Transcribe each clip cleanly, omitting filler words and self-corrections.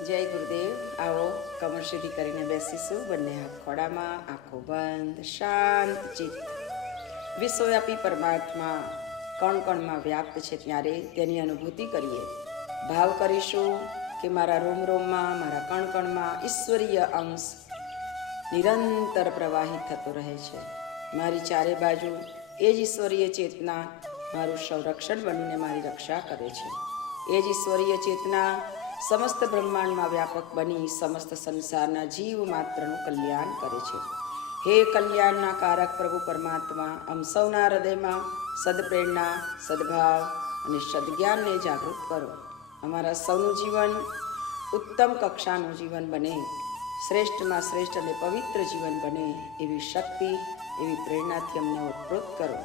જય ગુરુદેવ. આવો કમર સીધી કરીને બેસીશું. બંને હાથ ખોડામાં, આંખો બંધ, શાંત ચિત્ત. વિશ્વવ્યાપી પરમાત્મા કણ કણમાં વ્યાપ્ત છે ત્યારે તેની અનુભૂતિ કરીએ. ભાવ કરીશું કે મારા રોમ રોમમાં, મારા કણ કણમાં ઈશ્વરીય અંશ નિરંતર પ્રવાહિત થતો રહે છે. મારી ચારે બાજુ એ જ ઈશ્વરીય ચેતના મારું સંરક્ષણ બનીને મારી રક્ષા કરે છે. એ જ ઈશ્વરીય ચેતના સમસ્ત બ્રહ્માંડમાં વ્યાપક બની સમસ્ત સંસારના જીવ માત્રનું કલ્યાણ કરે છે. હે કલ્યાણના કારક પ્રભુ પરમાત્મા, આમ સૌના હૃદયમાં સદપ્રેરણા, સદભાવ અને સદજ્ઞાનને જાગૃત કરો. અમારા સૌનું જીવન ઉત્તમ કક્ષાનું જીવન બને, શ્રેષ્ઠમાં શ્રેષ્ઠ અને પવિત્ર જીવન બને એવી શક્તિ, એવી પ્રેરણાથી અમને ઓતપ્રોત કરો.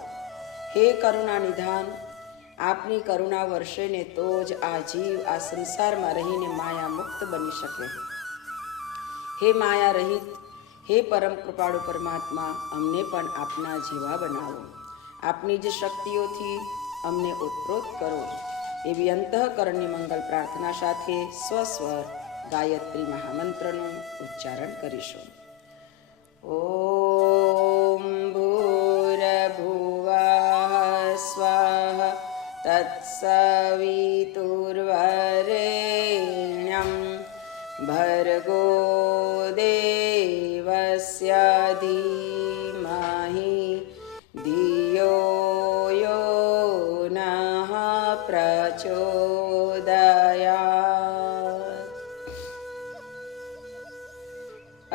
હે કરુણા નિધાન, આપની કરુણા વર્ષે ને તો જ આ જીવ આ સંસારમાં રહીને માયા મુક્ત બની શકે. હે માયા રહિત, હે પરમ કૃપાળુ પરમાત્મા, અમને પણ આપના જેવા બનાવો. આપની જ શક્તિઓથી અમને ઓતપ્રોત કરો. એવી અંતઃકરણની મંગલ પ્રાર્થના સાથે સ્વસ્વર ગાયત્રી મહામંત્રનું ઉચ્ચારણ કરીશું. ઓમ ભૂરભુવઃ સ્વાહા તત્સવિતુર્વરેણ્યં ભર્ગો દેવસ્ય ધીમહિ ધિયો યો નઃ પ્રચોદયાત.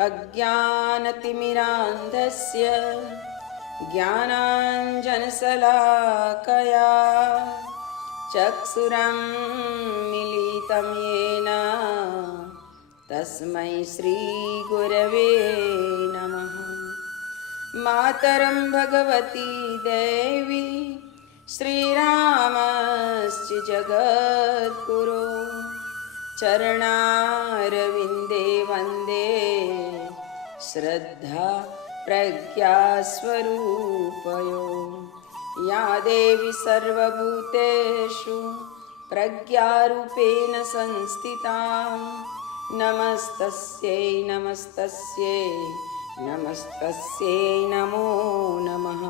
અજ્ઞાનતિમિરાન્ધસ્ય જ્ઞાનાંજનશલાકયા ચક્ષુરુન્મીલિतं येन તસ્मै શ્રીગુરવે નમઃ. માતરં ભગવતી દેવી શ્રીરામસ્ય જગદ્ગુરો ચરણારવિંદે વંદે શ્રદ્ધા પ્રજ્ઞા સ્વરૂપયો. યા દેવી સર્વભૂતેષુ પ્રજ્ઞારૂપેણ સંસ્થિતા નમસ્તસ્યૈ નમસ્તસ્યૈ નમસ્તસ્યૈ નમો નમઃ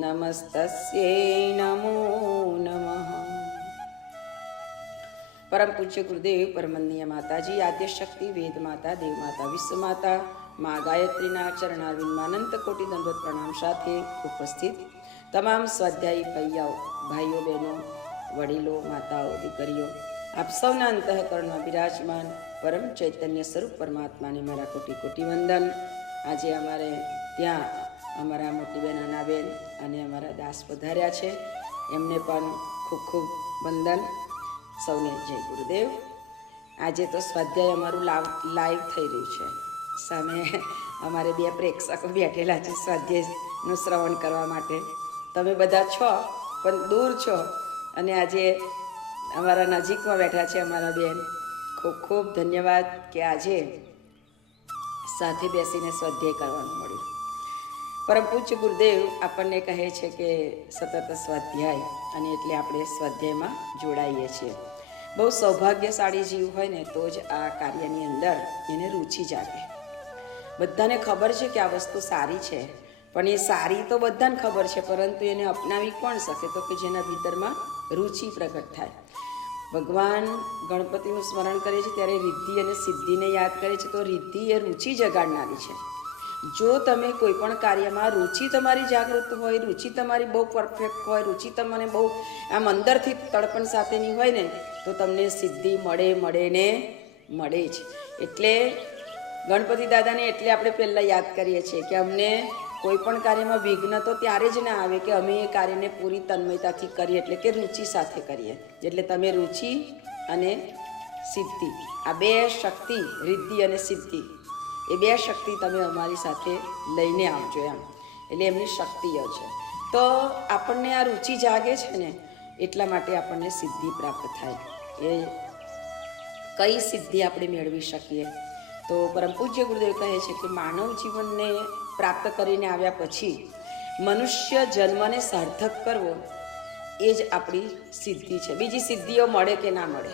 નમસ્તસ્યૈ નમો નમઃ. પરમ પૂજ્ય ગુરુદેવ પરમનીય માતાજી, આદ્યશક્તિ, વેદ માતા, દેવ માતા, વિશ્વ માતા મા ગાયત્રીના ચરણારવિંદમાં અનંત કોટી દંડવત પ્રણામ સાથે ઉપસ્થિત તમામ સ્વાધ્યાયી ભાઈઓ, બહેનો, વડીલો, માતાઓ, દીકરીઓ, આપ સૌના અંતઃકરણમાં બિરાજમાન પરમ ચૈતન્ય સ્વરૂપ પરમાત્માને મારા કોટી કોટી વંદન. આજે અમારે ત્યાં અમારા મોટી બહેન અનાબેન અને અમારા દાસ પધાર્યા છે, એમને પણ ખૂબ ખૂબ વંદન. સૌને જય ગુરુદેવ. આજે તો સ્વાધ્યાય અમારું લાઈવ થઈ રહ્યું છે. સામે અમારે બે પ્રેક્ષકો બેઠેલા છે સ્વાધ્યાયનું શ્રવણ કરવા માટે. તમે બધા છો પણ દૂર છો અને આજે અમારા નજીકમાં બેઠા છે અમારા બેન. ખૂબ ખૂબ ધન્યવાદ કે આજે સાથે બેસીને સ્વાધ્યાય કરવાનું મળ્યું. પરમ પૂજ્ય ગુરુદેવ આપણને કહે છે કે સતત સ્વાધ્યાય, અને એટલે આપણે સ્વાધ્યાયમાં જોડાઈએ છીએ. બહુ સૌભાગ્યશાળી જીવ હોય ને તો જ આ કાર્યની અંદર એને રુચિ જાગે. બધાને ખબર છે કે આ વસ્તુ સારી છે, પણ એ સારી તો બધાને ખબર છે, પરંતુ એને અપનાવી કોણ શકે? તો કે જેના ભીતરમાં રુચિ પ્રગટ થાય. ભગવાન ગણપતિનું સ્મરણ કરે છે ત્યારે રિદ્ધિ અને સિદ્ધિને યાદ કરે છે. તો રિદ્ધિ એ રુચિ જગાડનારી છે. જો તમે કોઈ પણ કાર્યમાં રુચિ તમારી જાગૃત હોય, રુચિ તમારી બહુ પરફેક્ટ હોય, રુચિ તમને બહુ આમ અંદરથી તડપણ સાથેની હોય ને, તો તમને સિદ્ધિ મળે જ. એટલે ગણપતિ દાદાને એટલે આપણે પહેલાં યાદ કરીએ છીએ કે અમને કોઈ પણ કાર્યમાં વિઘ્ન તો ત્યારે જ ના આવે કે અમે એ કાર્યને પૂરી તન્મયતાથી કરીએ, એટલે કે રુચિ સાથે કરીએ. એટલે તમે રુચિ અને સિદ્ધિ, આ બે શક્તિ, રિદ્ધિ અને સિદ્ધિ, એ બે શક્તિ તમે અમારી સાથે લઈને આવજો એમ. એટલે એમની શક્તિઓ છે. તો આપણને આ રુચિ જાગે છે ને, એટલા માટે આપણને સિદ્ધિ પ્રાપ્ત થાય. એ કઈ સિદ્ધિ આપણે મેળવી શકીએ? તો પરમ પૂજ્ય ગુરુદેવ કહે છે કે માનવ જીવનને પ્રાપ્ત કરીને આવ્યા પછી મનુષ્ય જન્મને સાર્થક કરવો એ જ આપણી સિદ્ધિ છે. બીજી સિદ્ધિઓ મળે કે ના મળે,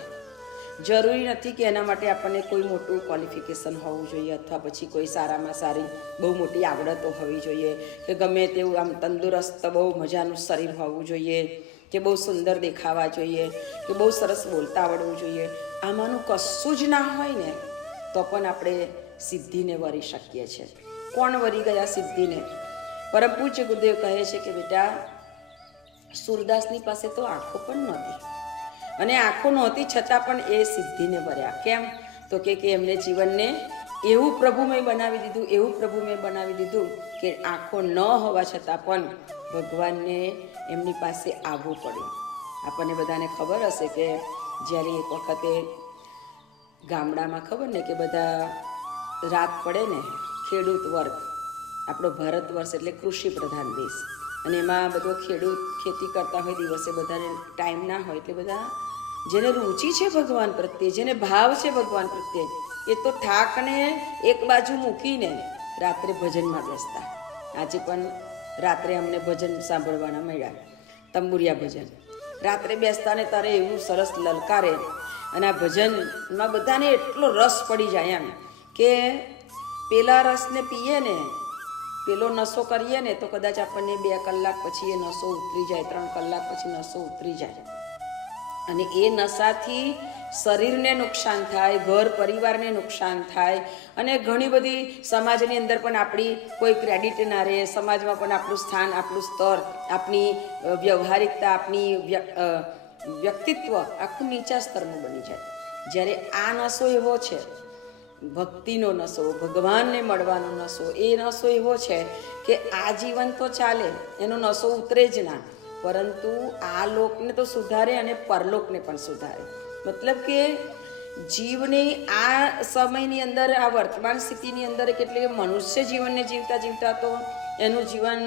જરૂરી નથી કે એના માટે આપણને કોઈ મોટું ક્વોલિફિકેશન હોવું જોઈએ અથવા પછી કોઈ સારામાં સારી બહુ મોટી આવડતો હોવી જોઈએ કે ગમે તેવું આમ તંદુરસ્ત બહુ મજાનું શરીર હોવું જોઈએ કે બહુ સુંદર દેખાવા જોઈએ કે બહુ સરસ બોલતા આવડવું જોઈએ. આમાંનું કશું જ ના હોય ને તો પણ આપણે સિદ્ધિને વરી શકીએ છીએ. કોણ વરી ગયા સિદ્ધિને? પરમ પૂજ્ય ગુરુદેવ કહે છે કે બેટા, સૂરદાસની પાસે તો આંખો પણ નહોતી, અને આંખો નહોતી છતાં પણ એ સિદ્ધિને વર્યા. કેમ? તો કે એમને જીવનને એવું પ્રભુમય બનાવી દીધું, એવું પ્રભુમય બનાવી દીધું કે આંખો ન હોવા છતાં પણ ભગવાનને એમની પાસે આવવું પડ્યું. આપણને બધાને ખબર હશે કે જ્યારે એક વખતે ગામડામાં ખબર ને કે બધા રાત પડે ને, ખેડૂત વર્ગ, આપણો ભારત વર્ષ એટલે કૃષિ પ્રધાન દેશ, અને એમાં બધો ખેડૂત ખેતી કરતા હોય, દિવસે બધાને ટાઈમ ના હોય, એટલે બધા જેને રુચિ છે ભગવાન પ્રત્યે, જેને ભાવ છે ભગવાન પ્રત્યે, એ તો થાકને એક બાજુ મૂકીને રાત્રે ભજનમાં બેસતા. આજે પણ રાત્રે અમને ભજન સાંભળવાના મળ્યા, તંબુરિયા ભજન. રાત્રે બેસતા ને તારે એવું સરસ લલકારે, અને આ ભજનમાં બધાને એટલો રસ પડી જાય એમ કે પેલા રસને પીએ ને, પેલો નશો કરીએ ને તો કદાચ આપણને 2 કલાક પછી એ નશો ઉતરી જાય, 3 કલાક પછી નશો ઉતરી જાય. અને એ નશાથી શરીરને નુકસાન થાય, ઘર પરિવારને નુકસાન થાય, અને ઘણી બધી સમાજની અંદર પણ આપણી કોઈ ક્રેડિટ ના રહે, સમાજમાં પણ આપણું સ્થાન, આપણું સ્તર, આપણી વ્યવહારિકતા, આપણી વ્યક્તિત્વ આખું નીચા સ્તરનું બની જાય. જ્યારે આ નશો એવો છે, ભક્તિનો નશો, ભગવાનને મળવાનો નશો, એ નશો એવો છે કે આ જીવન તો ચાલે, એનો નશો ઉતરે જ ના, પરંતુ આ લોકને તો સુધારે અને પરલોકને પણ સુધારે. મતલબ કે જીવની આ સમયની અંદર, આ વર્તમાન સ્થિતિની અંદર કેટલી મનુષ્ય જીવનને જીવતા જીવતા તો એનું જીવન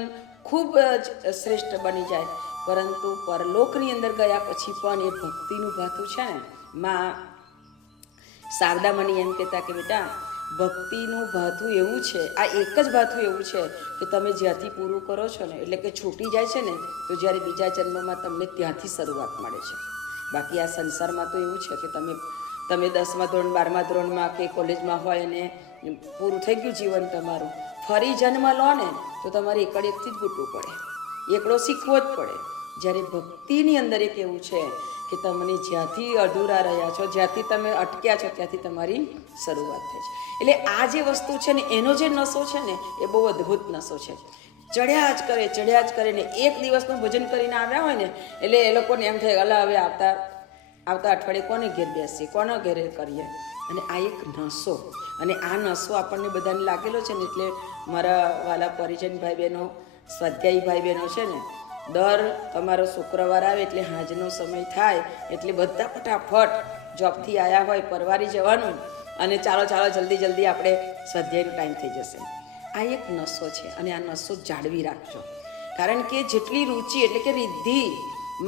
ખૂબ જ શ્રેષ્ઠ બની જાય, પરંતુ પરલોકની અંદર ગયા પછી પણ એ ભક્તિનું ભાથું છે ને. માં શારદામણી એમ કહેતા કે બેટા, ભક્તિનું ભાથું એવું છે, આ એક જ ભાથું એવું છે કે તમે જ્યાંથી પૂરું કરો છો ને, એટલે કે છૂટી જાય છે ને, તો જ્યારે બીજા જન્મમાં તમને ત્યાંથી શરૂઆત મળે છે. બાકી આ સંસારમાં તો એવું છે કે તમે 10મા ધોરણ, 12મા ધોરણમાં કે કોલેજમાં હોય અને પૂરું થઈ ગયું જીવન તમારું, ફરી જન્મ લો ને તો તમારે એકડેકથી જ ગૂંટવું પડે, એકડો શીખવો જ પડે. જ્યારે ભક્તિની અંદર એક એવું છે કે તમને જ્યાંથી અધૂરા રહ્યા છો, જ્યાંથી તમે અટક્યા છો, ત્યાંથી તમારી શરૂઆત થાય છે. એટલે આ જે વસ્તુ છે ને, એનો જે નશો છે ને, એ બહુ અદ્ભુત નશો છે. ચડ્યા જ કરે ને એક દિવસનું ભજન કરીને આવ્યા હોય ને, એટલે એ લોકોને એમ થાય, અલા હવે આવતા અઠવાડિયે કોને ઘેર બેસીએ, કોના ઘેરે કરીએ. અને આ એક નશો, અને આ નશો આપણને બધાને લાગેલો છે ને. એટલે મારા વાલા પરિજન ભાઈ બહેનો, સ્વાધ્યાયી ભાઈ બહેનો છે ને, દર તમારો શુક્રવાર આવે એટલે હાંજનો સમય થાય એટલે બધા ફટાફટ જોબથી આવ્યા હોય, પરવારી જવાનું, અને ચાલો જલ્દી આપણે સ્વાધ્યાયનો ટાઈમ થઈ જશે. આ એક નશો છે, અને આ નશો જાળવી રાખજો. કારણ કે જેટલી રુચિ, એટલે કે રિદ્ધિ,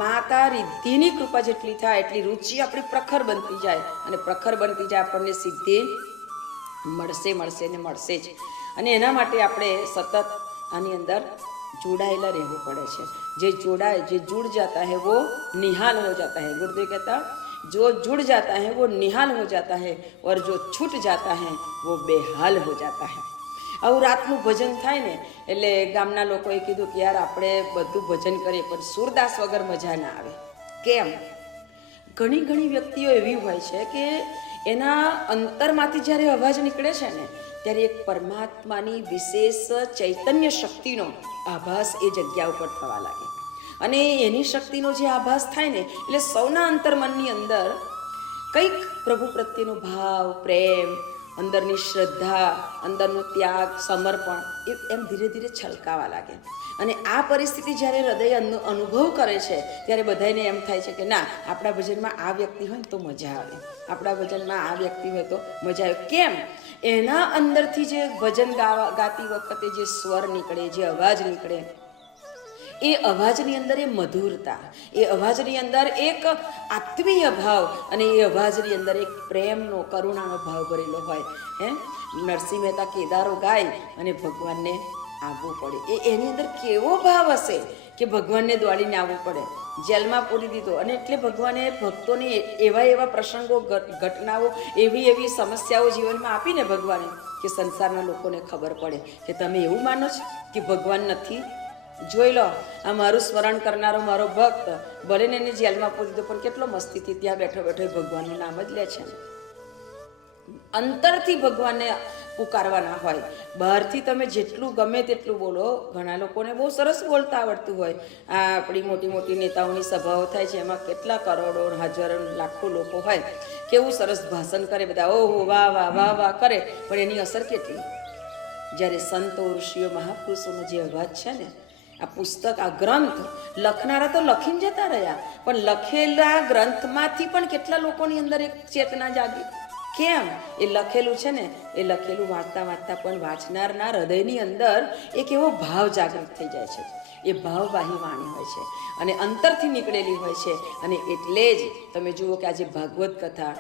માતા રિદ્ધિની કૃપા જેટલી થાય એટલી રુચિ આપણી પ્રખર બનતી જાય, અને પ્રખર બનતી જાય આપણને સિદ્ધિ મળશે જ. અને એના માટે આપણે સતત આની અંદર જોડાયેલા રહેવું પડે છે. જે जुड़ जाता है वो निहाल हो जाता है. गुरुदेव कहता, जो जुड़ जाता है वो निहाल हो जाता है, और जो छूट जाता है वो बेहाल हो जाता है. આવું રાતનું ભજન થાય ને, એટલે ગામના લોકોએ કીધું કે યાર આપણે બધું ભજન કરીએ પણ સૂરદાસ વગર મજા ના આવે. કેમ? ઘણી વ્યક્તિઓ એવી હોય છે કે એના અંતરમાંથી જ્યારે અવાજ નીકળે છે ને, ત્યારે એક પરમાત્માની વિશેષ ચૈતન્ય શક્તિનો આભાસ એ જગ્યા ઉપર થવા લાગે. અને એની શક્તિનો જે આભાસ થાય ને, એટલે સૌના અંતર્મનની અંદર કંઈક પ્રભુ પ્રત્યેનો ભાવ, પ્રેમ, અંદરની શ્રદ્ધા, અંદરનો ત્યાગ, સમર્પણ એમ ધીરે ધીરે છલકાવા લાગે. અને આ પરિસ્થિતિ જ્યારે હૃદય અનુભવ કરે છે, ત્યારે બધાને એમ થાય છે કે ના, આપણા ભજનમાં આ વ્યક્તિ હોય તો મજા આવે, આપણા ભજનમાં આ વ્યક્તિ હોય તો મજા આવે. કેમ? એના અંદરથી જે ભજન ગાતી વખતે જે સ્વર નીકળે, જે અવાજ નીકળે, એ અવાજની અંદર એ મધુરતા, એ અવાજની અંદર એક આત્મીય ભાવ, અને એ અવાજની અંદર એક પ્રેમનો, કરુણાનો ભાવ ભરેલો હોય. નરસિંહ મહેતા કેદારો ગાય અને ભગવાનને આવવું પડે. એની અંદર કેવો ભાવ હશે કે ભગવાનને દોડીને આવવું પડે. જેલમાં પૂરી દીધો અને એટલે ભગવાને ભક્તોને એવા પ્રસંગો, ઘટનાઓ, એવી સમસ્યાઓ જીવનમાં આપીને ભગવાને કે સંસારના લોકોને ખબર પડે કે તમે એવું માનો છો કે ભગવાન નથી. જોઈ લો, આ મારું સ્મરણ કરનારો મારો ભક્ત ભલે ને એને જેલમાં પૂરી દીધો પણ કેટલો મસ્તીથી ત્યાં બેઠો ભગવાનનું નામ જ લે છે. અંતરથી ભગવાનને પુકારવાના હોય. બહારથી તમે જેટલું ગમે તેટલું બોલો. ઘણા લોકોને બહુ સરસ બોલતા આવડતું હોય. આ આપણી મોટી નેતાઓની સભાઓ થાય છે, એમાં કેટલા કરોડો, હજારો, લાખો લોકો હોય. કેવું સરસ ભાષણ કરે, બધા ઓહો વાહ વાહ વાહ વાહ કરે, પણ એની અસર કેટલી? જ્યારે સંતો, ઋષિઓ, મહાપુરુષોનો જે અવાજ છે ને, આ પુસ્તક, આ ગ્રંથ લખનારા તો લખીને જતા રહ્યા, પણ લખેલા ગ્રંથમાંથી પણ કેટલા લોકોની અંદર એક ચેતના જાગી. કેમ? એ લખેલું છે ને, એ લખેલું વાંચતા પણ વાંચનારના હૃદયની અંદર એક એવો ભાવ જાગૃત થઈ જાય છે. એ ભાવવાહી વાણી હોય છે અને અંતરથી નીકળેલી હોય છે. અને એટલે જ તમે જુઓ કે આજે ભાગવત કથા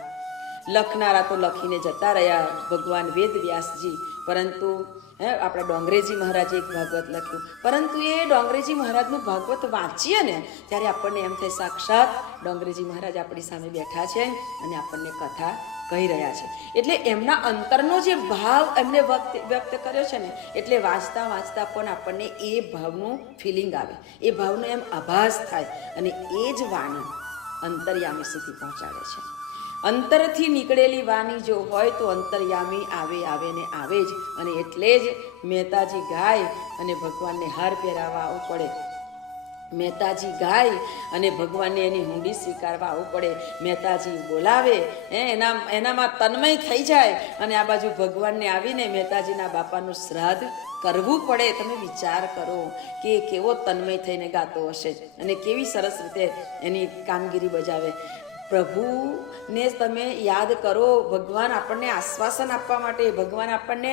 લખનારા તો લખીને જતા રહ્યા, ભગવાન વેદ વ્યાસજી, પરંતુ આપણા ડોંગરેજી મહારાજે એક ભાગવત લખ્યું, પરંતુ એ ડોંગરેજી મહારાજનું ભાગવત વાંચીએ ને ત્યારે આપણને એમ થાય સાક્ષાત ડોંગરેજી મહારાજ આપણી સામે બેઠા છે અને આપણને કથા કહી રહ્યા છે. એટલે એમના અંતરનો જે ભાવ એમને વ્યક્ત કર્યો છે ને, એટલે વાંચતા પણ આપણને એ ભાવનું ફિલિંગ આવે, એ ભાવનો એમ આભાસ થાય અને એ જ વાણી અંતર્યામી સુધી પહોંચાડે છે. અંતરથી નીકળેલી વાણી જો હોય તો અંતર્યામી આવે ને આવે જ. અને એટલે જ મહેતાજી ગાય અને ભગવાનને હાર પહેરાવવા આવવું પડે. મહેતાજી ગાય અને ભગવાનને એની હુંડી સ્વીકારવા આવવું પડે. મહેતાજી બોલાવે, એનામાં તન્મય થઈ જાય અને આ બાજુ ભગવાનને આવીને મહેતાજીના બાપાનું શ્રાદ્ધ કરવું પડે. તમે વિચાર કરો કે કેવો તન્મય થઈને ગાતો હશે અને કેવી સરસ રીતે એની કામગીરી બજાવે. પ્રભુને તમે યાદ કરો. ભગવાન આપણને આશ્વાસન આપવા માટે, ભગવાન આપણને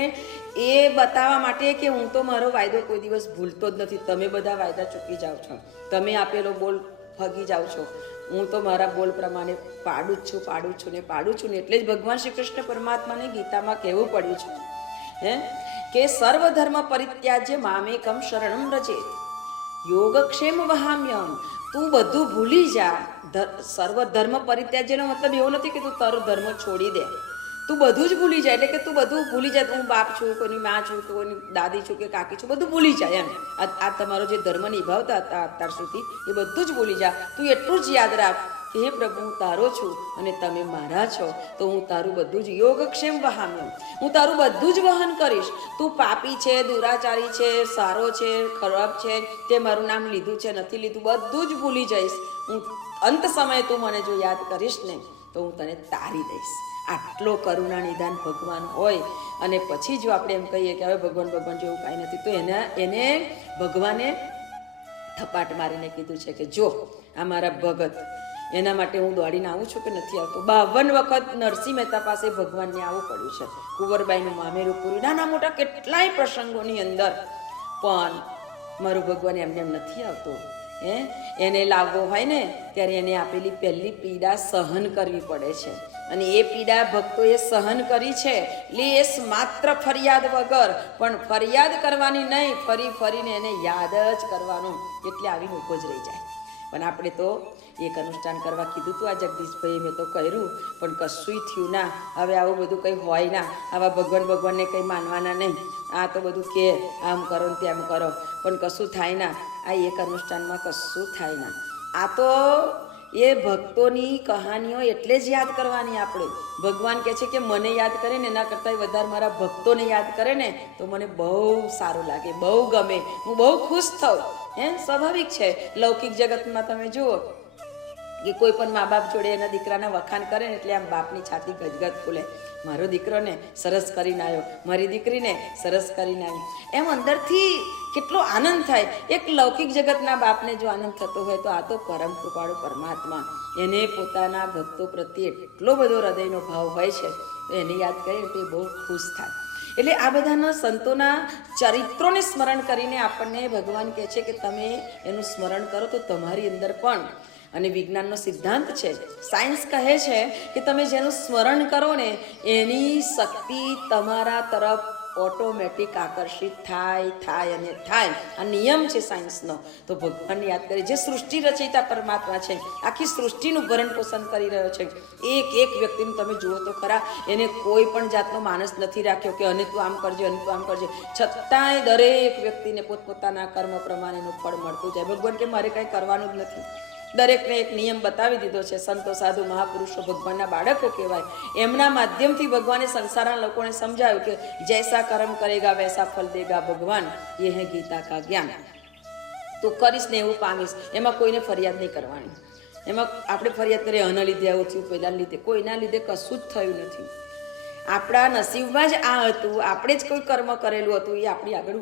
એ બતાવવા માટે કે હું તો મારો વાયદો કોઈ દિવસ ભૂલતો જ નથી. તમે બધા વાયદા ચૂકી જાઓ છો, તમે આપેલો બોલ ફગી જાઓ છો, હું તો મારા બોલ પ્રમાણે પાડું છું ને. એટલે જ ભગવાન શ્રી કૃષ્ણ પરમાત્માને ગીતામાં કહેવું પડ્યું છે કે સર્વધર્મ પરિત્યાજ્ય મામેકમ શરણમ રચેત યોગક્ષેમ વહામ્યમ. તું બધું ભૂલી જા. સર્વ ધર્મ પરિત્યાજ્યનો મતલબ એવો નથી કે તું તારો ધર્મ છોડી દે. તું બધું જ ભૂલી જાય, એટલે કે તું બધું ભૂલી જાય. હું બાપ છું, કોઈની માં છું, કોઈની દાદી છું કે કાકી છું, બધું ભૂલી જાય એમ. આ તમારો જે ધર્મ નિભાવતા હતા અત્યાર સુધી એ બધું જ ભૂલી જા. તું એટલું જ યાદ રાખ કે હે પ્રભુ, હું તારો છું અને તમે મારા છો, તો હું તારું બધું જ યોગક્ષેમ વહામ્યમ, હું તારું બધું જ વહન કરીશ. તું પાપી છે, દુરાચારી છે, સારો છે, ખરાબ છે, તે મારું નામ લીધું છે, નથી લીધું, બધું જ ભૂલી જઈશ. હું અંત સમયે તું મને જો યાદ કરીશ ને તો હું તને તારી દઈશ. આટલો કરુણા નિદાન ભગવાન હોય અને પછી જો આપણે એમ કહીએ કે હવે ભગવાન જેવું કાંઈ નથી, તો એને ભગવાને થપાટ મારીને કીધું છે કે જો આ મારા ભગત, એના માટે હું દોડીને આવું છું કે નથી આવતો. 52 વખત નરસિંહ મહેતા પાસે ભગવાનને આવવું પડ્યું છે. કુંવરબાઈનું મામેરું પૂર્યું, નાના મોટા કેટલાય પ્રસંગોની અંદર, પણ મારું ભગવાન એમને એમ નથી આવતો. એને લાવવો હોય ને ત્યારે એને આપેલી પહેલી પીડા સહન કરવી પડે છે અને એ પીડા ભક્તોએ સહન કરી છે. લેસ માત્ર ફરિયાદ વગર, પણ ફરિયાદ કરવાની નહીં, ફરીને એને યાદ જ કરવાનું. એટલે આવીને ઊભો જ રહી જાય. પણ આપણે તો એક અનુષ્ઠાન કરવા કીધું હતું આ જગદીશભાઈ, મેં તો કર્યું પણ કશું થયું ના. હવે આવું બધું કંઈ હોય ના, આવા ભગવાનને કંઈ માનવાના નહીં. આ તો બધું કે આમ કરો ને તેમ કરો, પણ કશું થાય ના. આ એક અનુષ્ઠાનમાં કશું થાય ના. આ તો એ ભક્તોની કહાનીઓ એટલે જ યાદ કરવાની. આપણે ભગવાન કહે છે કે મને યાદ કરે ને એના કરતાં વધારે મારા ભક્તોને યાદ કરે ને તો મને બહુ સારું લાગે, બહુ ગમે, હું બહુ ખુશ થાઉં. સ્વાભાવિક છે. લૌકિક જગતમાં તમે જુઓ કે કોઈ પણ મા બાપ જોડે એના દીકરાના વખાણ કરે ને એટલે આમ બાપની છાતી ગજગજ ફૂલે. મારો દીકરોને સરસ કરીને આવ્યો, મારી દીકરીને સરસ કરીને આવી, એમ અંદરથી કેટલો આનંદ થાય. એક લૌકિક જગતના બાપને જો આનંદ થતો હોય તો આ તો પરમ કૃપાળુ પરમાત્મા, એને પોતાના ભક્તો પ્રત્યે એટલો બધો હૃદયનો ભાવ હોય છે, તો એને યાદ કરીએ તો એ બહુ ખુશ થાય. એટલે આ બધાના સંતોના ચરિત્રોને સ્મરણ કરીને આપણને ભગવાન કહે છે કે તમે એનું સ્મરણ કરો તો તમારી અંદર પણ, અને વિજ્ઞાનનો સિદ્ધાંત છે, સાયન્સ કહે છે કે તમે જેનું સ્મરણ કરો ને એની શક્તિ તમારા તરફ ઓટોમેટિક આકર્ષિત થાય અને થાય. આ નિયમ છે સાયન્સનો. તો ભગવાનને યાદ કરી, જે સૃષ્ટિ રચયિતા પરમાત્મા છે, આખી સૃષ્ટિનું ભરણ પોષણ કરી રહ્યો છે. એક વ્યક્તિનું તમે જુઓ તો ખરા, એને કોઈ પણ જાતનો માનસ નથી રાખ્યો કે અને તું આમ કરજે, અને તું આમ કરજે. છતાંય દરેક વ્યક્તિને પોતપોતાના કર્મ પ્રમાણેનું ફળ મળતું જાય. ભગવાન કે મારે કંઈ કરવાનું જ નથી. દરેકને એક નિયમ બતાવી દીધો છે. સંતો, સાધુ, મહાપુરુષો ભગવાનના બાળકો કહેવાય. એમના માધ્યમથી ભગવાને સંસારના લોકોને સમજાવ્યું કે જૈસા કર્મ કરેગા વૈસા ફલ દેગા ભગવાન, ये है ગીતા કા જ્ઞાન. તું કરીશ ને એવું પામીશ. એમાં કોઈને ફરિયાદ નહીં કરવાની. એમાં આપણે ફરિયાદ કરીએ આના લીધે આવું થયું, પહેલાના લીધે. કોઈના લીધે કશું જ થયું નથી. આપણા નસીબમાં જ આ હતું, આપણે જ કોઈ કર્મ કરેલું હતું, એ આપણી આગળ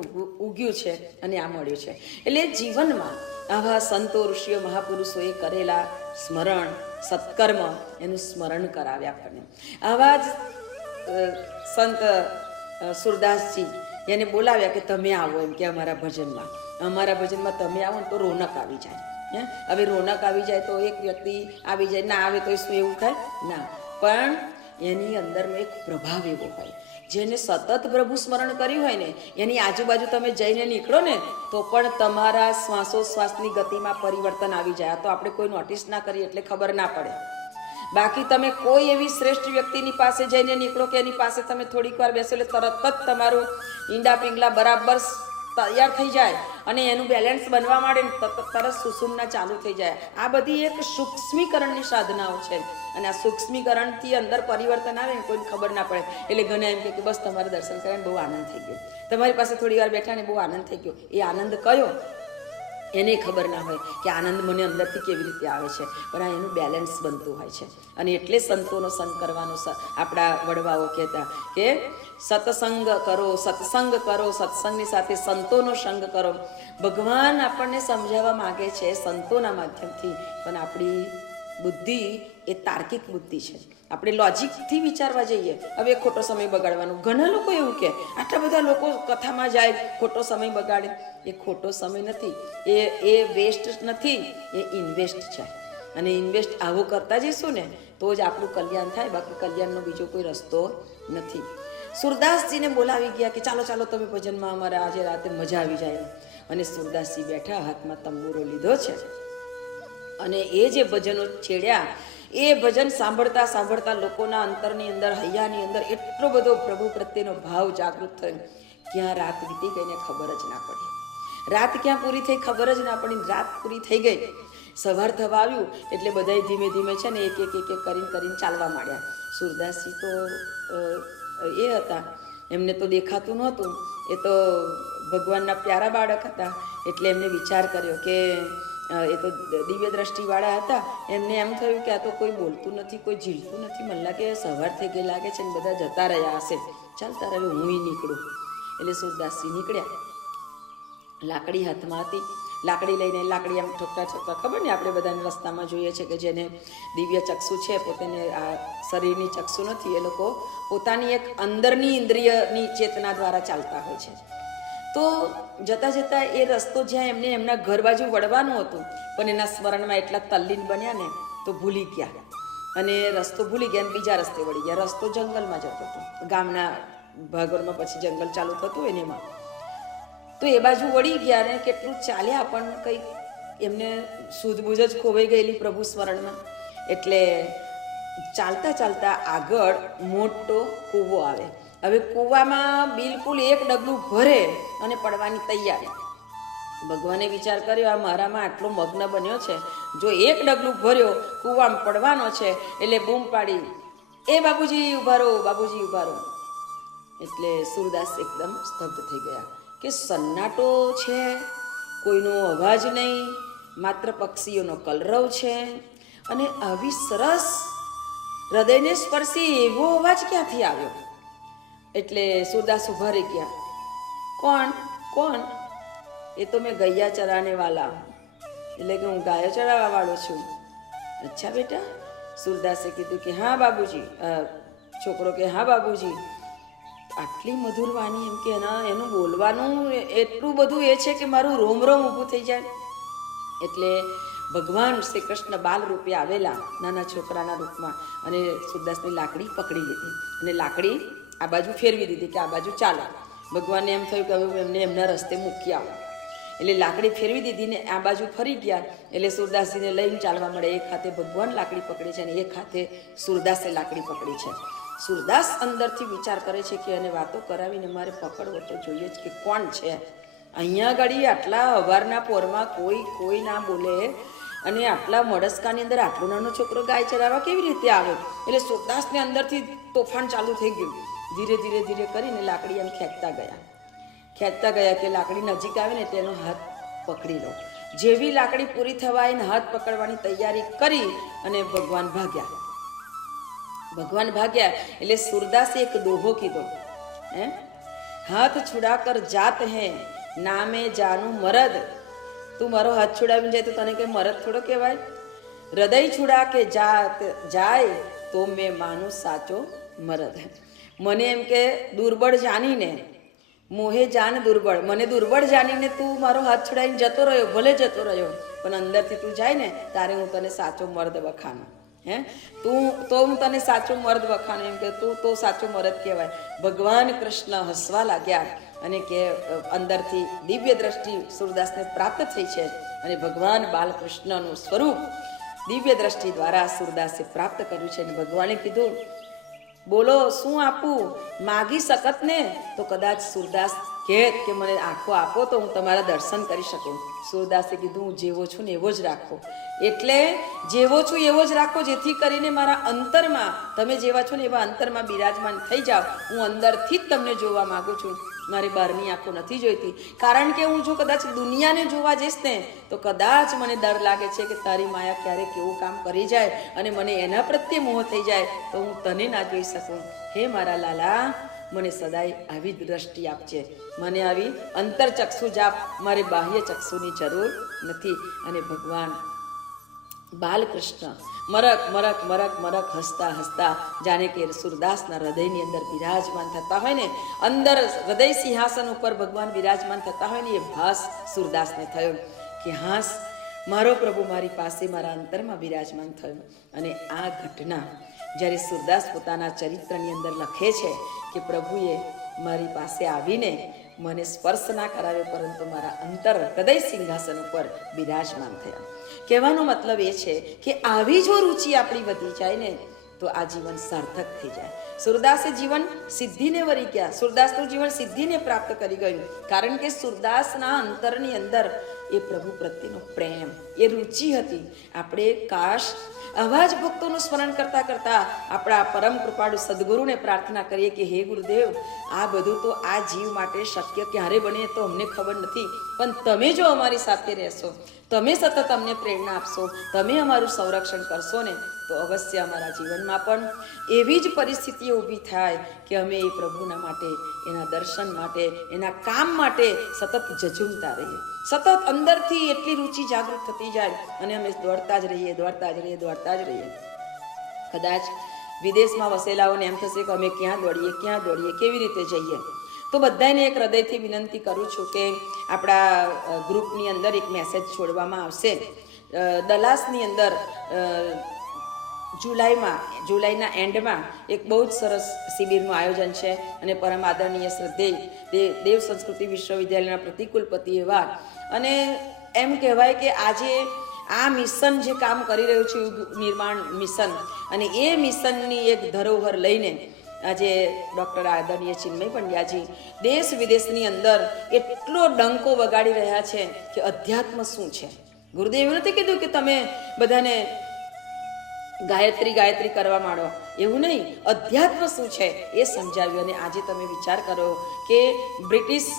ઉગ્યું છે અને આ મળ્યું છે. એટલે જીવનમાં આવા સંતો, ઋષિઓ, મહાપુરુષોએ કરેલા સ્મરણ, સત્કર્મ, એનું સ્મરણ કરાવે આપણને. આવા જ સંત સુરદાસજી એને બોલાવ્યા કે તમે આવો, એમ કે અમારા ભજનમાં તમે આવો ને તો રોનક આવી જાય. હવે રોનક આવી જાય તો એક વ્યક્તિ આવી જાય, ના આવે તો શું એવું થાય? ના. પણ એની અંદરનો એક પ્રભાવ એવો હોય, જેને સતત પ્રભુ સ્મરણ કર્યું હોય ને, એની આજુબાજુ તમે જઈને નીકળો ને તો પણ તમારા શ્વાસોશ્વાસની ગતિમાં પરિવર્તન આવી જાય. આ તો આપણે કોઈ નોટિસ ના કરીએ એટલે ખબર ના પડે. બાકી તમે કોઈ એવી શ્રેષ્ઠ વ્યક્તિની પાસે જઈને નીકળો કે એની પાસે તમે થોડીક વાર બેસો એટલે તરત જ તમારું ઈંડા પિંગલા બરાબર તૈયાર થઈ જાય અને એનું બેલેન્સ બનવા માંડે ને તરત સુસુમના ચાલુ થઈ જાય. આ બધી એક સૂક્ષ્મીકરણની સાધનાઓ છે અને આ સૂક્ષ્મીકરણથી અંદર પરિવર્તન આવે ને કોઈને ખબર ના પડે. એટલે ઘણા એમ કે બસ તમારે દર્શન કરીને બહુ આનંદ થઈ ગયો, તમારી પાસે થોડી વાર બેઠા ને બહુ આનંદ થઈ ગયો. એ આનંદ કયો એને ખબર ના હોય કે આનંદ મને અંદરથી કેવી રીતે આવે છે, પણ આ એનું બેલેન્સ બનતું હોય છે. અને એટલે સંતોનો સંગ કરવાનો આપણા વડવાઓ કહેતા કે સત્સંગ કરો, સત્સંગની સાથે સંતોનો સંગ કરો. ભગવાન આપણને સમજાવવા માગે છે સંતોના માધ્યમથી, પણ આપણી બુદ્ધિ એ તાર્કિક બુદ્ધિ છે. આપણે લોજિકથી વિચારવા જઈએ, હવે ખોટો સમય બગાડવાનો. ઘણા લોકો એવું કે આટલા બધા લોકો કથામાં જાય, ખોટો સમય બગાડે. એ ખોટો સમય નથી, એ વેસ્ટ નથી, એ ઇન્વેસ્ટ છે. અને ઇન્વેસ્ટ આવું કરતા જઈશું ને તો જ આપણું કલ્યાણ થાય, બાકી કલ્યાણનો બીજો કોઈ રસ્તો નથી. સુરદાસજીને બોલાવી ગયા કે ચાલો તમે ભજનમાં અમારે આજે રાતે મજા આવી જાય. અને સુરદાસજી બેઠા, હાથમાં તંબુરો લીધો છે અને એ જે ભજનો છેડ્યા, એ ભજન સાંભળતા લોકોના અંતરની અંદર, હૈયાની અંદર એટલો બધો પ્રભુ પ્રત્યેનો ભાવ જાગૃત થયો. ક્યાં રાત વીતી ગઈને ખબર જ ના પડી. રાત ક્યાં પૂરી થઈ ખબર જ ના પડી. રાત પૂરી થઈ ગઈ, સવાર થવા આવ્યું એટલે બધા ધીમે ધીમે છે ને એક કરીને ચાલવા માંડ્યા. સુરદાસજી તો એ હતા, એમને તો દેખાતું નહોતું, એ તો ભગવાનના પ્યારા બાળક હતા. એટલે એમને વિચાર કર્યો કે એ તો દિવ્ય દ્રષ્ટિવાળા હતા. એમને એમ થયું કે આ તો કોઈ બોલતું નથી, કોઈ ઝીલતું નથી, મને લાગે સવાર થઈ ગઈ લાગે છે ને બધા જતા રહ્યા હશે, ચાલ તારે હવે હું નીકળું. એટલે સુરદાસજી નીકળ્યા. લાકડી હાથમાં હતી, લાકડી લઈને લાકડી આમ ઠોકતા ખબર ને આપણે બધાને રસ્તામાં જોઈએ છે કે જેને દિવ્ય ચક્ષુ છે, પોતાને આ શરીરની ચક્ષુ નથી, એ લોકો પોતાની એક અંદરની ઇન્દ્રિયની ચેતના દ્વારા ચાલતા હોય છે. તો જતા એ રસ્તો જ્યાં એમને એમના ઘર બાજુ વળવાનું હતું, પણ એના સ્મરણમાં એટલા તલ્લીન બન્યા ને તો ભૂલી ગયા અને રસ્તો ભૂલી ગયા અને બીજા રસ્તે વળી ગયા. રસ્તો જંગલમાં જતો હતો, ગામના ભાગોળમાં પછી જંગલ ચાલુ થતું હોય ને એમાં. તો એ બાજુ વળી ગયા ને કેટલું ચાલ્યા પણ કંઈક એમને સૂઝબૂઝ જ ખોવાઈ ગયેલી પ્રભુ સ્મરણમાં. એટલે ચાલતા આગળ મોટો કૂવો આવે. હવે કૂવામાં બિલકુલ એક ડગલું ભરે અને પડવાની તૈયારી. ભગવાને વિચાર કર્યો આ મારામાં આટલો મગ્ન બન્યો છે, જો એક ડગલું ભર્યો કૂવામાં પડવાનો છે, એટલે બૂમ પાડી, એ બાબુજી ઉભા રહો, બાબુજી ઉભા રહો. એટલે સુરદાસ એકદમ સ્તબ્ધ થઈ ગયા કે સન્નાટો છે, કોઈનો અવાજ નહીં, માત્ર પક્ષીઓનો કલરવ છે અને આવી સરસ હૃદયને સ્પર્શી એવો અવાજ ક્યાંથી આવ્યો? એટલે સુરદાસ ઉભા રહી ગયા. કોણ? એ તો મેં ગૈયા ચરાને વાલા, એટલે કે હું ગાયો ચરાવવા વાળો છું. અચ્છા બેટા? સુરદાસે કીધું કે હા બાબુજી. છોકરો કે હા બાબુજી. આટલી મધુર વાણી, એમ કે એનું બોલવાનું એટલું બધું એ છે કે મારું રોમ ઊભું થઈ જાય. એટલે ભગવાન શ્રી કૃષ્ણ બાલ રૂપે આવેલા નાના છોકરાના રૂપમાં અને સુરદાસની લાકડી પકડી લીધી અને લાકડી આ બાજુ ફેરવી દીધી કે આ બાજુ ચાલો. ભગવાનને એમ થયું કે હવે એમને એમના રસ્તે મૂકી આવો, એટલે લાકડી ફેરવી દીધી ને આ બાજુ ફરી ગયા. એટલે સુરદાસજીને લઈને ચાલવા મળે. એક હાથે ભગવાન લાકડી પકડી છે અને એક હાથે સુરદાસે લાકડી પકડી છે. સુરદાસ અંદરથી વિચાર કરે છે કે એને વાતો કરાવીને મારે પકડવો તો જોઈએ જ કે કોણ છે અહીંયા ઘડી. આટલા અવારના પોરમાં કોઈ ના બોલે અને આટલા મોડસકાની અંદર આટલો નાનો છોકરો ગાય ચરાવવા કેવી રીતે આવે? એટલે સુરદાસને અંદરથી તોફાન ચાલુ થઈ ગયું. ધીરે ધીરે ધીરે કરીને લાકડી એમ ખેંચતા ગયા કે લાકડી નજીક આવે ને તેનો હાથ પકડી લો. જેવી લાકડી પૂરી થવા એને હાથ પકડવાની તૈયારી કરી અને ભગવાન ભાગ્યા. એટલે સુરદાસે એક દોહો કીધો, હાથ છુડાકર જાત હે નામે જાનું મરદ. તું મારો હાથ છુડાવીને જાય તો તને કઈ મરદ થોડો કહેવાય? હૃદય છુડા કે જાત જાય તો મેં માનું સાચો મરદ. મને એમ કે દુર્બળ જાણીને મોહે જાન દુર્બળ, મને દુર્બળ જાણીને તું મારો હાથ છોડાવીને જતો રહ્યો, ભલે જતો રહ્યો, પણ અંદરથી તું જાય ને તારે હું તને સાચો મર્દ વખાનું. તું તો હું તને સાચો મર્દ વખાનું, એમ કે તું તો સાચો મર્દ કહેવાય. ભગવાન કૃષ્ણ હસવા લાગ્યા અને કે અંદરથી દિવ્ય દ્રષ્ટિ સુરદાસને પ્રાપ્ત થઈ છે અને ભગવાન બાલકૃષ્ણનું સ્વરૂપ દિવ્ય દ્રષ્ટિ દ્વારા સુરદાસે પ્રાપ્ત કર્યું છે. અને ભગવાને કીધું, બોલો શું આપું? માગી શકત ને? તો કદાચ સુરદાસ કહેત કે મને આંખો આપો તો હું તમારા દર્શન કરી શકું. સુરદાસે કીધું, હું જેવો છું ને એવો જ રાખો. એટલે જેવો છું એવો જ રાખો, જેથી કરીને મારા અંતરમાં તમે જેવા છો ને એવા અંતરમાં બિરાજમાન થઈ જાઓ. હું અંદરથી જ તમને જોવા માગું છું, મારી બહારની આંખો નથી જોઈતી. કારણ કે હું જો કદાચ દુનિયાને જોવા જઈશ ને તો કદાચ મને ડર લાગે છે કે તારી માયા ક્યારેક કેવું કામ કરી જાય અને મને એના પ્રત્યે મોહ થઈ જાય તો હું તને ના જોઈ શકું. હે મારા લાલા, મને સદાય આવી દ્રષ્ટિ આપજે, મને આવી અંતરચક્ષુ જ આપ, મારે બાહ્ય ચક્ષુની જરૂર નથી. અને ભગવાન બાલકૃષ્ણ મરક હસતા જાણે કે સુરદાસના હૃદયની અંદર બિરાજમાન થતા હોય ને, અંદર હૃદય સિંહાસન ઉપર ભગવાન બિરાજમાન થતા હોય ને એ ભાસ સુરદાસને થયો કે હાસ મારો પ્રભુ મારી પાસે મારા અંતરમાં બિરાજમાન થયો. અને આ ઘટના જ્યારે સુરદાસ પોતાના ચરિત્રની અંદર લખે છે કે પ્રભુએ મારી પાસે આવીને મને સ્પર્શ ના કરાવ્યો, પરંતુ મારા અંતર હૃદય સિંહાસન ઉપર બિરાજમાન થયા. કહેવાનો મતલબ એ છે કે આવી જો રુચિ આપણી વધી જાય ને તો આ જીવન સાર્થક થઈ જાય. સુરદાસે જીવન સિદ્ધિને વરી ગયા. સુરદાસનું જીવન સિદ્ધિને પ્રાપ્ત કરી ગયું, કારણ કે સુરદાસના અંતરની અંદર એ પ્રભુ પ્રત્યેનો પ્રેમ, એ રુચિ હતી. આપણે કાશ આવા જ ભક્તોનું સ્મરણ કરતા કરતા આપણા પરમ કૃપાળુ સદગુરુને પ્રાર્થના કરીએ કે હે ગુરુદેવ, આ બધું તો આ જીવ માટે શક્ય ક્યારે બને તો અમને ખબર નથી, પણ તમે જો અમારી સાથે રહેશો, તમે સતત અમને પ્રેરણા આપશો, તમે અમારું સંરક્ષણ કરશો ને તો અવશ્ય અમારા જીવનમાં પણ એવી જ પરિસ્થિતિઓ ઊભી થાય કે અમે એ પ્રભુના માટે, એના દર્શન માટે, એના કામ માટે સતત ઝઝૂમતા રહીએ. સતત અંદરથી એટલી રુચિ જાગૃત થતી જાય અને અમે દોડતા જ રહીએ. કદાચ વિદેશમાં વસેલાઓને એમ થશે કે અમે ક્યાં દોડીએ, કેવી રીતે જઈએ? તો બધાને એક હૃદયથી વિનંતી કરું છું કે આપણા ગ્રુપની અંદર એક મેસેજ છોડવામાં આવશે. દલાસની અંદર જુલાઈના એન્ડમાં એક બહુ જ સરસ શિબિરનું આયોજન છે અને પરમ આદરણીય શ્રદ્ધેય દેવ સંસ્કૃતિ વિશ્વવિદ્યાલયના પ્રતિકુલપતિ એવા, અને એમ કહેવાય કે આજે આ મિશન જે કામ કરી રહ્યું છે નિર્માણ મિશન, અને એ મિશનની એક ધરોહર લઈને આજે ડૉક્ટર આદરણીય ચિન્મય પંડ્યાજી દેશ વિદેશની અંદર એટલો ડંકો વગાડી રહ્યા છે કે અધ્યાત્મ શું છે. ગુરુદેવ એવું નથી કીધું કે તમે બધાને ગાયત્રી કરવા માંડો, એવું નહીં. અધ્યાત્મ શું છે એ સમજાવ્યું. અને આજે તમે વિચાર કરો કે બ્રિટિશ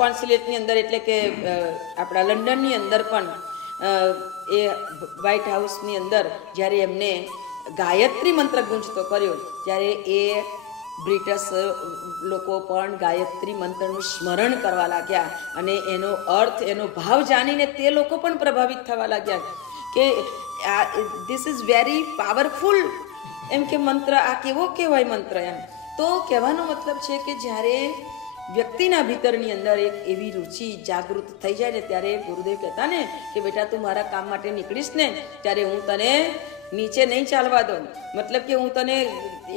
કોન્સ્યુલેટની અંદર, એટલે કે આપણા લંડનની અંદર પણ એ વ્હાઇટ હાઉસની અંદર જ્યારે એમને ગાયત્રી મંત્ર ગુંજતો કર્યો, ત્યારે એ બ્રિટિશ લોકો પણ ગાયત્રી મંત્રનું સ્મરણ કરવા લાગ્યા અને એનો અર્થ, એનો ભાવ જાણીને તે લોકો પણ પ્રભાવિત થવા લાગ્યા કે ધીસ ઇઝ વેરી પાવરફુલ, એમ કે મંત્ર આ કેવો કહેવાય મંત્ર એમ. તો કહેવાનો મતલબ છે કે જ્યારે વ્યક્તિના ભીતરની અંદર એક એવી રુચિ જાગૃત થઈ જાય ને ત્યારે ગુરુદેવ કહેતા ને કે બેટા તું મારા કામ માટે નીકળીશ ને ત્યારે હું તને નીચે નહીં ચાલવા દઉં, મતલબ કે હું તને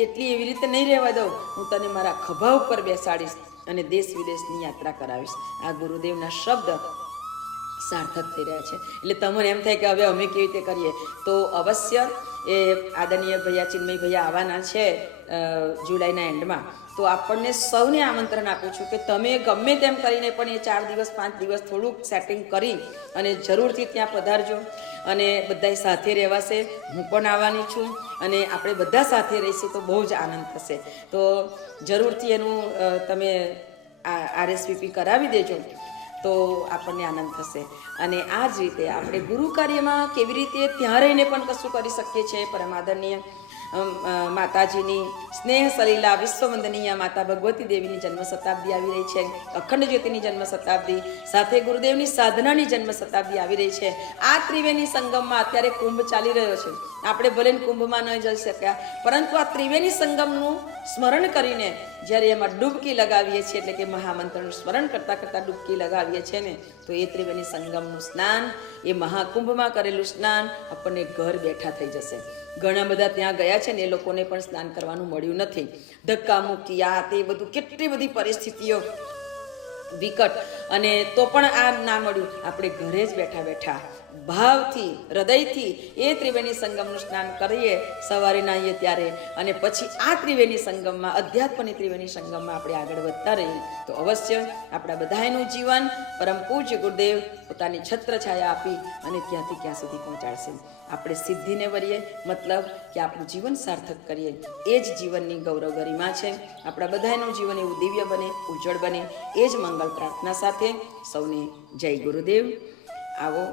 એટલી એવી રીતે નહીં રહેવા દઉં, હું તને મારા ખભા ઉપર બેસાડીશ અને દેશ વિદેશની યાત્રા કરાવીશ. આ ગુરુદેવના શબ્દ સાર્થક થઈ રહ્યા છે. એટલે તમને એમ થાય કે હવે અમે કેવી રીતે કરીએ, તો અવશ્ય એ આદરણીય ભૈયા ચિન્મય ભૈયા આવવાના છે જુલાઈના એન્ડમાં. તો આપણને સૌને આમંત્રણ આપું છું કે તમે ગમે તેમ કરીને પણ એ 4 દિવસ 5 દિવસ થોડુંક સેટિંગ કરી અને જરૂરથી ત્યાં પધારજો. અને બધા સાથે રહેવાશે, હું પણ આવવાની છું અને આપણે બધા સાથે રહીશું તો બહુ જ આનંદ થશે. તો જરૂરથી એનું તમે RSVP કરાવી દેજો તો આપણને આનંદ થશે. અને આ જ રીતે આપણે ગુરુ કાર્યમાં કેવી રીતે ત્યાં રહીને પણ કશું કરી શકીએ છીએ. પરમ આદરણીય માતાજીની સ્નેહ સલીલા વિશ્વવંદનીય માતા ભગવતી દેવીની જન્મ શતાબ્દી આવી રહી છે. અખંડ જ્યોતિની જન્મ શતાબ્દી સાથે ગુરુદેવની સાધનાની જન્મ શતાબ્દી આવી રહી છે. આ ત્રિવેણી સંગમમાં અત્યારે કુંભ ચાલી રહ્યો છે. આપણે ભલે કુંભમાં ન જઈ શક્યા, પરંતુ આ ત્રિવેણી સંગમનું સ્મરણ કરીને જ્યારે એમાં ડૂબકી લગાવીએ છીએ, એટલે કે મહામંત્રનું સ્મરણ કરતાં કરતાં ડૂબકી લગાવીએ છીએ ને, તો એ ત્રિવેણી સંગમનું સ્નાન, એ મહાકુંભમાં કરેલું સ્નાન આપણને ઘર બેઠા થઈ જશે. ઘણા બધા ત્યાં ગયા છે ને એ લોકોને પણ સ્નાન કરવાનું મળ્યું નથી. ધક્કા મૂકી આ તે બધું, કેટલી બધી પરિસ્થિતિઓ વિકટ, અને તો પણ આ ના મળ્યું. આપણે ઘરે જ બેઠા બેઠા ભાવથી હૃદયથી એ ત્રિવેણી સંગમનું સ્નાન કરીએ સવારે નાહીએ ત્યારે, અને પછી આ ત્રિવેણી સંગમમાં, અધ્યાત્મની ત્રિવેણી સંગમમાં આપણે આગળ વધતા રહીએ તો અવશ્ય આપણા બધાનું જીવન પરમ પૂજ્ય ગુરુદેવ પોતાની છત્રછાયા આપી અને ક્યાંથી ક્યાં સુધી પહોંચાડશે. આપણે સિદ્ધિને વરીએ, મતલબ કે આપણું જીવન સાર્થક કરીએ, એ જ જીવનની ગૌરવ ગરિમા છે. આપણા બધાનું જીવન એવું દિવ્ય બને, ઉજ્જવળ બને, એ જ મંગલ પ્રાર્થના સાથે સૌને જય ગુરુદેવ. આવો